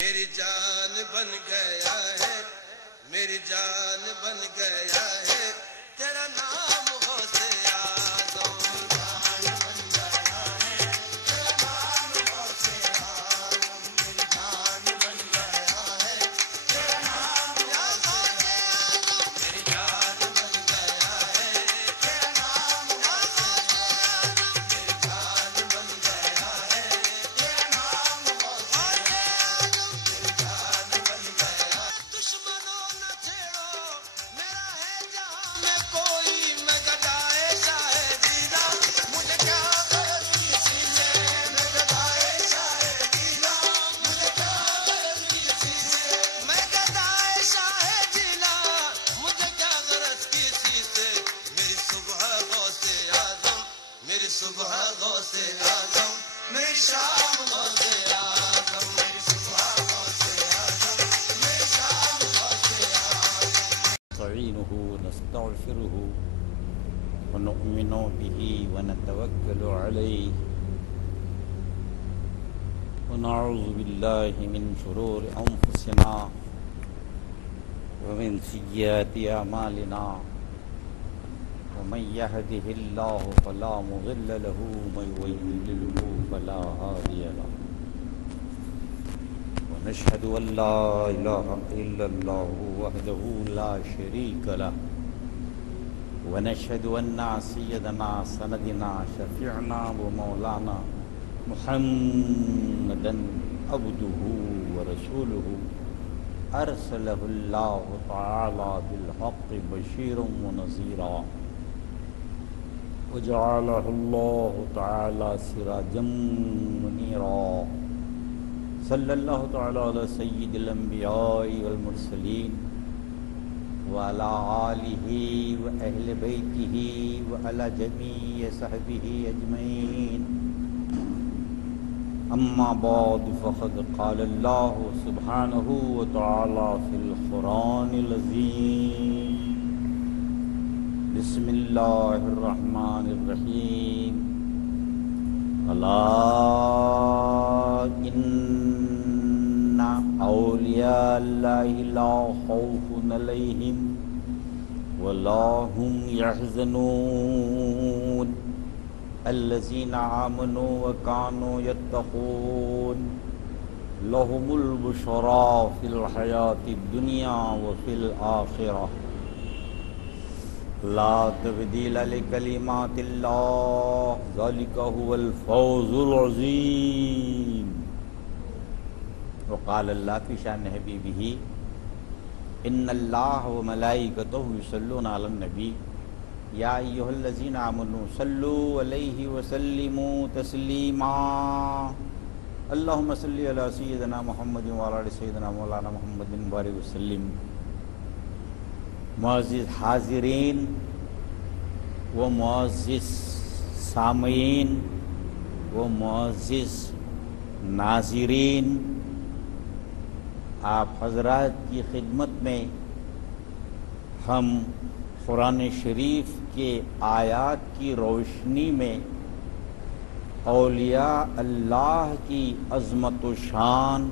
میری جان بن گیا ہے، میری جان بن گیا ہے تیرا نام غوث اعظم۔ جان بن گیا ہے تیرا نام غوث اعظم، میری جان بن گیا ہے تیرا نام غوث اعظم، میری جان بن گیا ہے تیرا نام غوث اعظم، میری جان بن گیا ہے تیرا نام غوث اعظم، میری جان بن گیا۔ دشمنوں نہ چھیڑو میرا ہے جہاں میں کوئی، میں گدائے شاہ دیدہ مجھے کیا غرض کسی سے، میں گدائے شاہ دیدہ مجھے کیا غرض کسی سے، میں گدائے شاہ دیدہ مجھے کیا غرض کسی سے، میری صبح غوث اعظم، میری صبح غوث اعظم، میری شام غوث اعظم، میری صبح غوث اعظم، میری شام غوث اعظم۔ نستعينه ونستغفره ونؤمن به ونتوكل عليه ونعوذ بالله من شرور أنفسنا ومن سيئات أعمالنا ومن يهده الله فلا مضل له ومن يضلل فلا هادي له ونشهد أن لا إله إلا الله وحده لا شريك له ونشهد أن سيدنا سندنا شفيعنا ومولانا محمدا عبده ورسوله أرسله الله تعالى بالحق بشيرا ونذيرا وجعله الله تعالى سراجا منيرا صلی اللہ تعالی علی سید الانبیاء والمرسلین وعلی آلہ واہل بیتہ وعلی جمیع صحبہ اجمعین، اما بعد فقد قال اللہ سبحانہ وتعالی فی القرآن العظیم، بسم اللہ الرحمن الرحیم، الا ان اولیاء اللہ لا خوف علیہم ولا هم يحزنون الذین آمنوا وكانوا يتقون لهم البشرى فی الحیاة الدنیا وفی الآخرہ لا تبدیل لکلمات اللہ ذلک هو الفوز العظیم۔ وقال اللہ فی شان حبیبہ ان اللہ وملائکتہ یصلون علی النبی یا ایھا الذین آمنوا صلوا علیہ وسلموا تسلیما، اللہم صلی علی سیدنا محمد وعلی آل سیدنا مولانا محمد وبارک وسلم۔ معزز حاضرین و معزز سامعین و معزز ناظرین، آپ حضرات کی خدمت میں ہم قرآن شریف کے آیات کی روشنی میں اولیاء اللہ کی عظمت و شان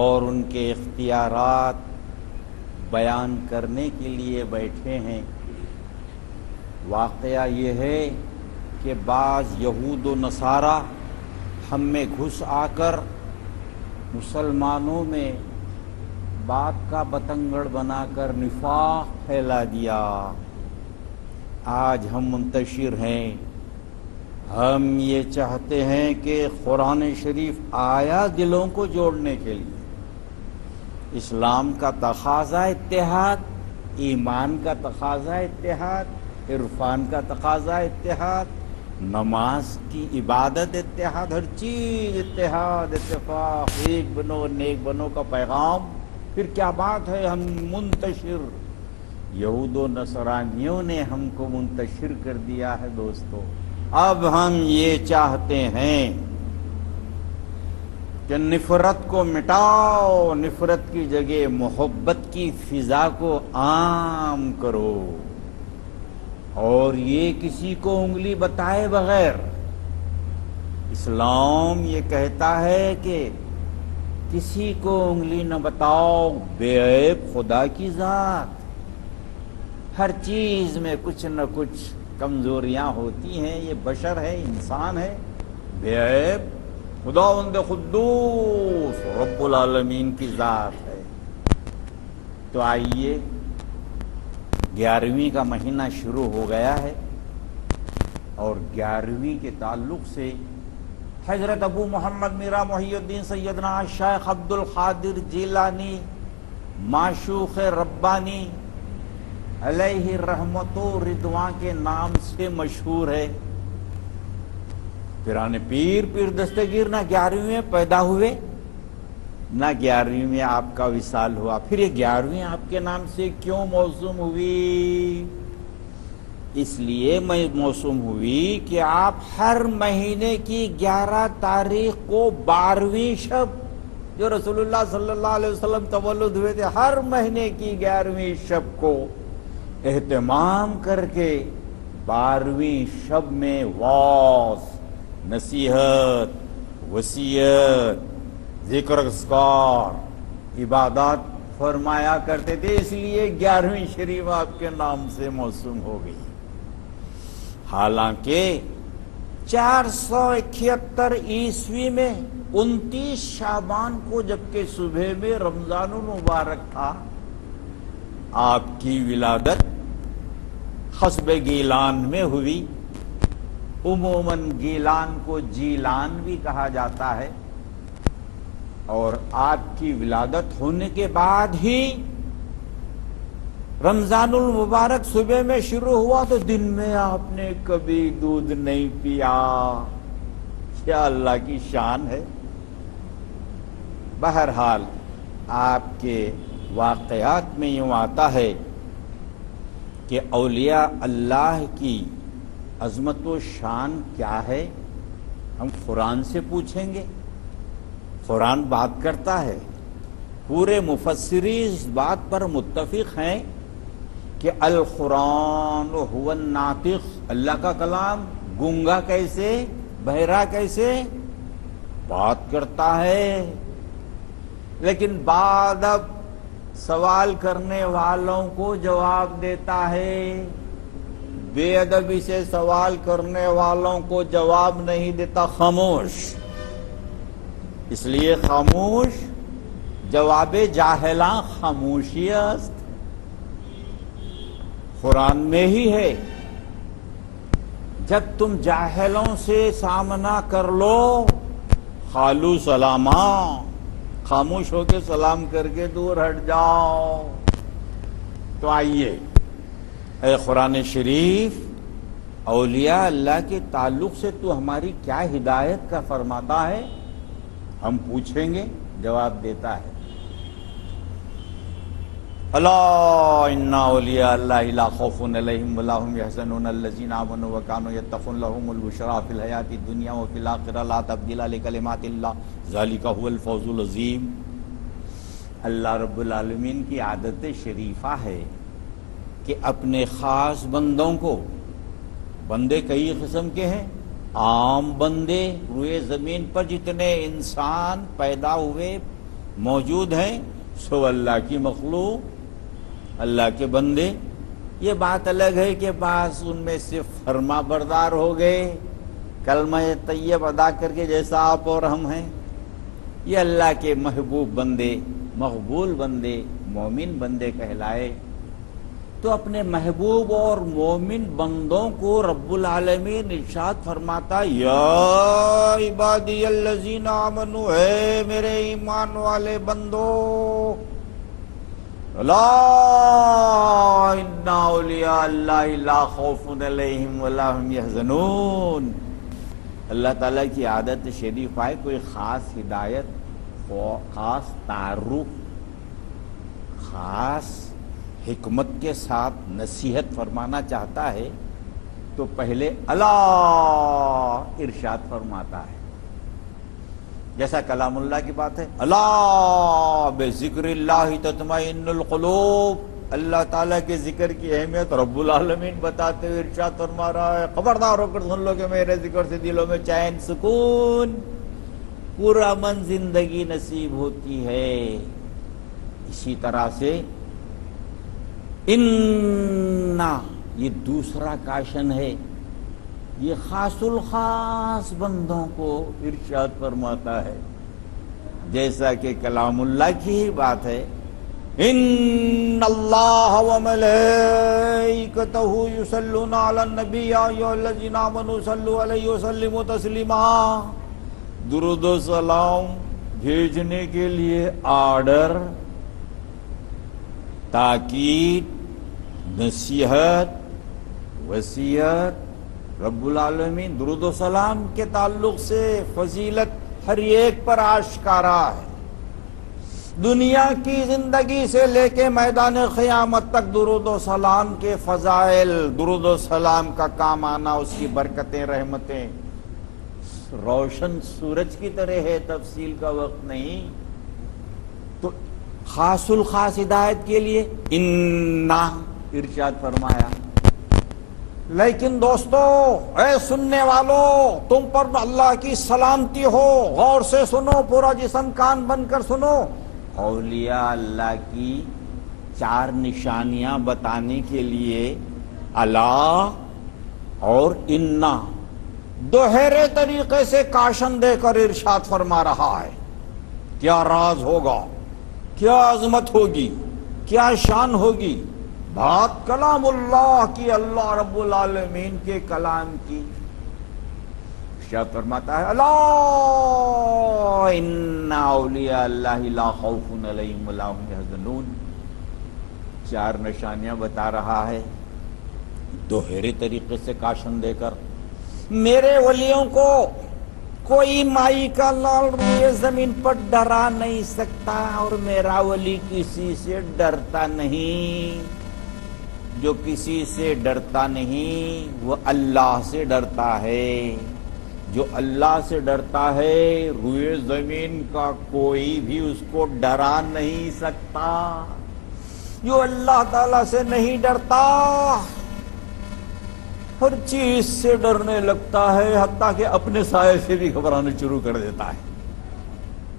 اور ان کے اختیارات بیان کرنے کے لیے بیٹھے ہیں۔ واقعہ یہ ہے کہ بعض یہود و نصارہ ہم میں گھس آ کر مسلمانوں میں بات کا بتنگڑ بنا کر نفاق پھیلا دیا۔ آج ہم منتشر ہیں، ہم یہ چاہتے ہیں کہ قرآن شریف آیا دلوں کو جوڑنے کے لیے، اسلام کا تقاضا اتحاد، ایمان کا تقاضا اتحاد، عرفان کا تقاضا اتحاد، نماز کی عبادت اتحاد، ہر چیز اتحاد، اتفاق، ایک بنو نیک بنو کا پیغام۔ پھر کیا بات ہے ہم منتشر، یہود و نصرانیوں نے ہم کو منتشر کر دیا ہے دوستو۔ اب ہم یہ چاہتے ہیں کہ نفرت کو مٹاؤ، نفرت کی جگہ محبت کی فضا کو عام کرو، اور یہ کسی کو انگلی بتائے بغیر۔ اسلام یہ کہتا ہے کہ کسی کو انگلی نہ بتاؤ، بے عیب خدا کی ذات، ہر چیز میں کچھ نہ کچھ کمزوریاں ہوتی ہیں، یہ بشر ہے، انسان ہے، بے عیب خداوند قدوس رب العالمین کی ذات ہے۔ تو آئیے 11ویں کا مہینہ شروع ہو گیا ہے، اور 11ویں کے تعلق سے حضرت ابو محمد میرا محی الدین سیدنا شیخ عبد القادر جیلانی معشوق ربانی علیہ رحمت و رضوان کے نام سے مشہور ہے۔ پیران پیر دستگیر نہ 11ویں میں پیدا ہوئے، نہ 11ویں میں آپ کا وصال ہوا، پھر یہ 11ویں آپ کے نام سے کیوں موسوم ہوئی؟ اس لیے میں موسوم ہوئی کہ آپ ہر مہینے کی 11 تاریخ کو 12ویں شب، جو رسول اللہ صلی اللہ علیہ وسلم تولد ہوئے تھے، ہر مہینے کی 11ویں شب کو اہتمام کر کے 12ویں شب میں واعظ، نصیحت، وصیت، ذکر اذکار، عبادات فرمایا کرتے تھے، اس لیے 11ویں شریف آپ کے نام سے موسوم ہو گئی۔ حالانکہ 471 عیسوی میں 29 شعبان کو، جبکہ صبح میں رمضان المبارک تھا، آپ کی ولادت حسب گیلان میں ہوئی۔ عموماً گیلان کو جیلان بھی کہا جاتا ہے، اور آپ کی ولادت ہونے کے بعد ہی رمضان المبارک صبح میں شروع ہوا، تو دن میں آپ نے کبھی دودھ نہیں پیا۔ کیا اللہ کی شان ہے۔ بہرحال آپ کے واقعات میں یوں آتا ہے کہ اولیاء اللہ کی عظمت و شان کیا ہے، ہم قرآن سے پوچھیں گے۔ قرآن بات کرتا ہے، پورے مفسری اس بات پر متفق ہیں کہ القرآن هو الناطق، اللہ کا کلام گونگا کیسے، بہرا کیسے بات کرتا ہے۔ لیکن بعد اب سوال کرنے والوں کو جواب دیتا ہے، بے ادبی سے سوال کرنے والوں کو جواب نہیں دیتا، خاموش۔ اس لیے خاموش جواب جاہلاں خاموشی است۔ قرآن میں ہی ہے، جب تم جاہلوں سے سامنا کر لو، خالو سلاما، خاموش ہو کے سلام کر کے دور ہٹ جاؤ۔ تو آئیے، اے قرآن شریف، اولیاء اللہ کے تعلق سے تو ہماری کیا ہدایت کا فرماتا ہے، ہم پوچھیں گے، جواب دیتا ہے، الا ان اولیاء اللہ لا خوف علیہم ولا هم يحزنون الذین آمنوا وكانوا يتقون لهم البشرى فی الحیاۃ الدنیا وفی الآخرۃ لا تبدیل لکلمات اللہ ذلک هو الفوز العظیم۔ اللہ رب العالمین کی عادت شریفہ ہے کہ اپنے خاص بندوں کو، بندے کئی قسم کے ہیں، عام بندے، روئے زمین پر جتنے انسان پیدا ہوئے موجود ہیں، سو اللہ کی مخلوق، اللہ کے بندے۔ یہ بات الگ ہے کہ بعض ان میں صرف فرما بردار ہو گئے، کلمہ طیب ادا کر کے، جیسا آپ اور ہم ہیں۔ یہ اللہ کے محبوب بندے، مقبول بندے، مومن بندے کہلائے۔ تو اپنے محبوب اور مومن بندوں کو رب العالمین ارشاد فرماتا، یا عبادی الذین آمنوا، اے میرے ایمان والے بندو، لا ان اولیاء اللہ لا خوف علیہم ولا هم یحزنون۔ اللہ تعالیٰ کی عادت شریف ہے، کوئی خاص ہدایت، خاص تعارف، خاص حکمت کے ساتھ نصیحت فرمانا چاہتا ہے تو پہلے اللہ ارشاد فرماتا ہے، جیسا کلام اللہ کی بات ہے، اللہ بذکر اللہ تطمئن القلوب۔ اللہ تعالیٰ کے ذکر کی اہمیت رب العالمین بتاتے ہوئے ارشاد فرما رہا ہے، خبردار ہو کر سن لو کہ میرے ذکر سے دلوں میں چین، سکون پرامن زندگی نصیب ہوتی ہے۔ اسی طرح سے اِنَّا یہ دوسرا کاشن ہے، یہ خاص الخاص بندوں کو ارشاد فرماتا ہے، جیسا کہ کلام اللہ کی ہی بات ہے، ان اللہ وملائکتہ یصلون علی النبی یا ایھا الذین آمنوا صلوا علیہ وسلموا تسلیما۔ درود و سلام بھیجنے کے لیے آرڈر، تاکید، نصیحت، وصیت، رب العالمین درود و سلام کے تعلق سے فضیلت ہر ایک پر آشکارا ہے۔ دنیا کی زندگی سے لے کے میدان قیامت تک درود و سلام کے فضائل، درود و سلام کا کام آنا، اس کی برکتیں، رحمتیں روشن سورج کی طرح ہے، تفصیل کا وقت نہیں۔ تو خاص الخاص ہدایت کے لیے اِنَّا ارشاد فرمایا۔ لیکن دوستو، اے سننے والو، تم پر اللہ کی سلامتی ہو، غور سے سنو، پورا جسم کان بن کر سنو۔ اولیاء اللہ کی 4 نشانیاں بتانے کے لیے الا اور انا دوہرے طریقے سے کاشن دے کر ارشاد فرما رہا ہے۔ کیا راز ہوگا، کیا عظمت ہوگی، کیا شان ہوگی، بات کلام اللہ کی، اللہ رب العالمین کے کلام کی۔ ارشاد فرماتا ہے الا ان اولیاء اللہ لا خوف علیہم ولا هم یحزنون۔ 4 نشانیاں بتا رہا ہے دوہرے طریقے سے کاشن دے کر۔ میرے ولیوں کو کوئی مائی کا لال روئے زمین پر ڈرا نہیں سکتا، اور میرا ولی کسی سے ڈرتا نہیں۔ جو کسی سے ڈرتا نہیں وہ اللہ سے ڈرتا ہے۔ جو اللہ سے ڈرتا ہے روئے زمین کا کوئی بھی اس کو ڈرا نہیں سکتا۔ جو اللہ تعالیٰ سے نہیں ڈرتا ہر چیز سے ڈرنے لگتا ہے، حتیٰ کہ اپنے سائے سے بھی گھبرانا شروع کر دیتا ہے۔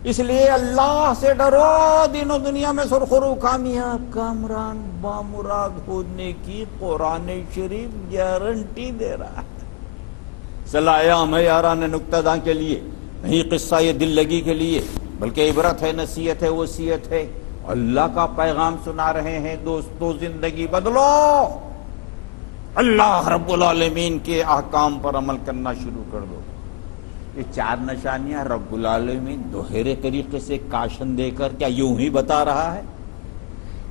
اس لیے اللہ سے ڈرو، دین و دنیا میں سرخرو کامیاب کامران بامراد ہونے کی قرآن شریف گارنٹی دے رہا ہے۔ صلاحیہ ہمیں یاران نکتہ داں کے لیے نہیں، قصہ یہ دل لگی کے لیے، بلکہ عبرت ہے، نصیحت ہے، وصیت ہے۔ اللہ کا پیغام سنا رہے ہیں۔ دوستو زندگی بدلو، اللہ رب العالمین کے احکام پر عمل کرنا شروع کر دو۔ یہ 4 نشانیاں رب العالمین دوہرے طریقے سے کاشن دے کر کیا یوں ہی بتا رہا ہے؟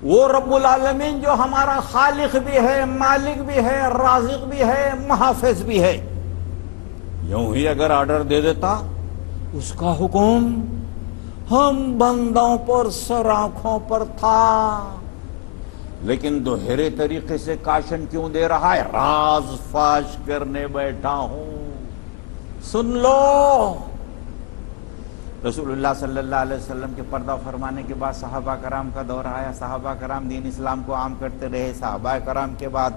وہ رب العالمین جو ہمارا خالق بھی ہے، مالک بھی ہے، رازق بھی ہے، محافظ بھی ہے، یوں ہی اگر آرڈر دے دیتا، اس کا حکم ہم بندوں پر سر آنکھوں پر تھا، لیکن دوہرے طریقے سے کاشن کیوں دے رہا ہے؟ راز فاش کرنے بیٹھا ہوں، سن لو۔ رسول اللہ صلی اللہ علیہ وسلم کے پردہ فرمانے کے بعد صحابہ کرام کا دور آیا، صحابہ کرام دین اسلام کو عام کرتے رہے، صحابہ کرام کے بعد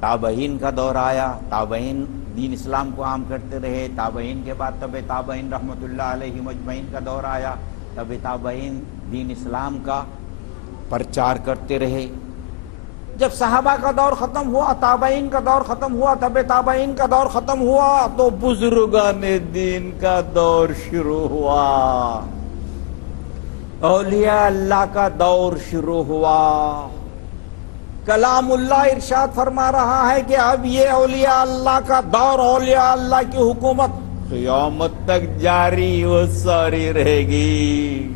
تابعین کا دور آیا، تابعین دین اسلام کو عام کرتے رہے، تابعین کے بعد تبع تابعین رحمۃ اللہ علیہ مجمعین کا دور آیا، تبع تابعین دین اسلام کا پرچار کرتے رہے۔ جب صحابہ کا دور ختم ہوا، تابعین کا دور ختم ہوا، تبع تابعین کا دور ختم ہوا، تو بزرگان دین کا دور شروع ہوا، اولیاء اللہ کا دور شروع ہوا۔ کلام اللہ ارشاد فرما رہا ہے کہ اب یہ اولیاء اللہ کا دور، اولیاء اللہ کی حکومت قیامت تک جاری و ساری رہے گی۔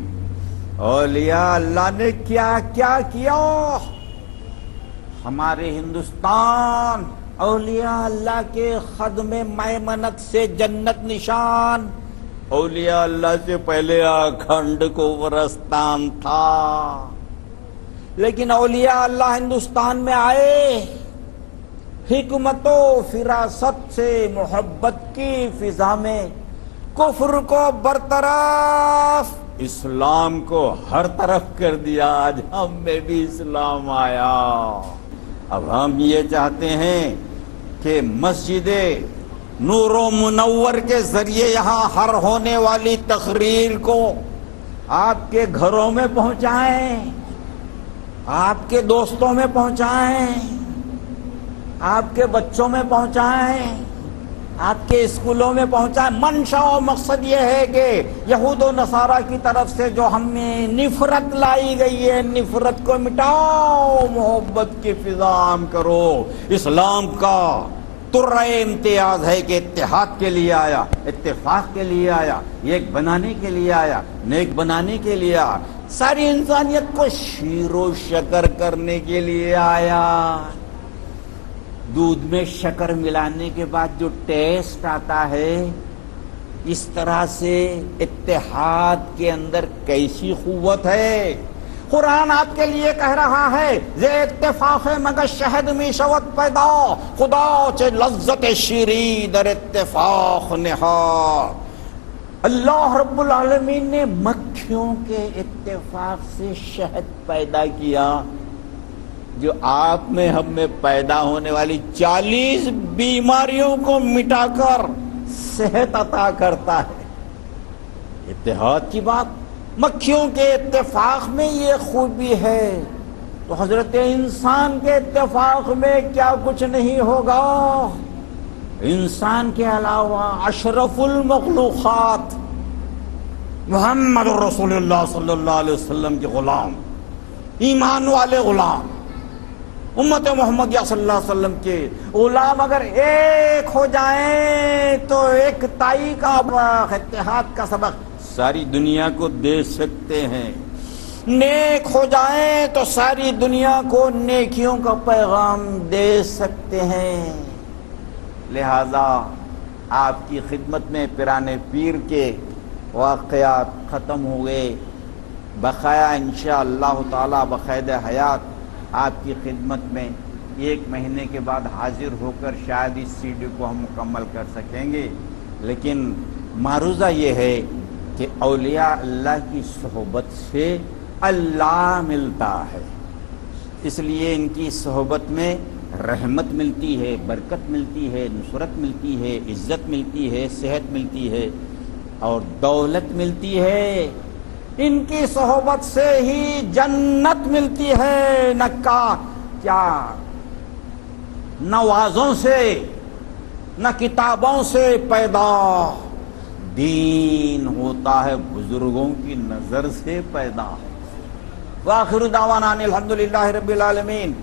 اولیاء اللہ نے کیا کیا کیا؟ ہمارے ہندوستان اولیاء اللہ کے خدم میمنت سے جنت نشان، اولیاء اللہ سے پہلے اکھنڈ کو ورستان تھا، لیکن اولیاء اللہ ہندوستان میں آئے، حکمت و فراست سے محبت کی فضا میں کفر کو برطرف، اسلام کو ہر طرف کر دیا۔ آج ہم میں بھی اسلام آیا۔ اب ہم یہ چاہتے ہیں کہ مسجدیں نور و منور کے ذریعے یہاں ہر ہونے والی تقریر کو آپ کے گھروں میں پہنچائیں، آپ کے دوستوں میں پہنچائیں، آپ کے بچوں میں پہنچائیں، آپ کے اسکولوں میں پہنچائیں۔ منشا و مقصد یہ ہے کہ یہود و نصارہ کی طرف سے جو ہمیں نفرت لائی گئی ہے، نفرت کو مٹاؤ، محبت کی فضا عام کرو۔ اسلام کا ترہ امتیاز ہے کہ اتحاد کے لیے آیا، اتفاق کے لیے آیا، ایک بنانے کے لیے آیا، نیک بنانے کے لیے آیا، ساری انسانیت کو شیر و شکر کرنے کے لیے آیا۔ دودھ میں شکر ملانے کے بعد جو ٹیسٹ آتا ہے، اس طرح سے اتحاد کے اندر کیسی قوت ہے۔ قرآن آپ کے لیے کہہ رہا ہے زے اتفاق مگر شہد میں شوت پیدا، خدا چے لذت شیریں در اتفاق نہا۔ اللہ رب العالمین نے مکھیوں کے اتفاق سے شہد پیدا کیا، جو آپ میں ہم میں پیدا ہونے والی 40 بیماریوں کو مٹا کر صحت عطا کرتا ہے۔ اتحاد کی بات، مکھیوں کے اتفاق میں یہ خوبی ہے، تو حضرت انسان کے اتفاق میں کیا کچھ نہیں ہوگا۔ انسان کے علاوہ اشرف المخلوقات محمد رسول اللہ صلی اللہ علیہ وسلم کے غلام، ایمان والے غلام، امت محمدیہ صلی اللہ علیہ وسلم کے غلام اگر ایک ہو جائیں تو ایک تائی کا اتحاد کا سبق ساری دنیا کو دے سکتے ہیں۔ نیک ہو جائیں تو ساری دنیا کو نیکیوں کا پیغام دے سکتے ہیں۔ لہذا آپ کی خدمت میں پیرانے پیر کے واقعات ختم ہوئے، بقایا انشاءاللہ تعالی بقید حیات آپ کی خدمت میں 1 مہینے کے بعد حاضر ہو کر شاید اس سی ڈی کو ہم مکمل کر سکیں گے، لیکن معروضہ یہ ہے کہ اولیاء اللہ کی صحبت سے اللہ ملتا ہے، اس لیے ان کی صحبت میں رحمت ملتی ہے، برکت ملتی ہے، نصرت ملتی ہے، عزت ملتی ہے، صحت ملتی ہے اور دولت ملتی ہے۔ ان کی صحبت سے ہی جنت ملتی ہے، نہ کیا نوازوں سے نہ کتابوں سے پیدا، دین ہوتا ہے بزرگوں کی نظر سے پیدا۔ وآخر دعوانا الحمدللہ رب العالمین۔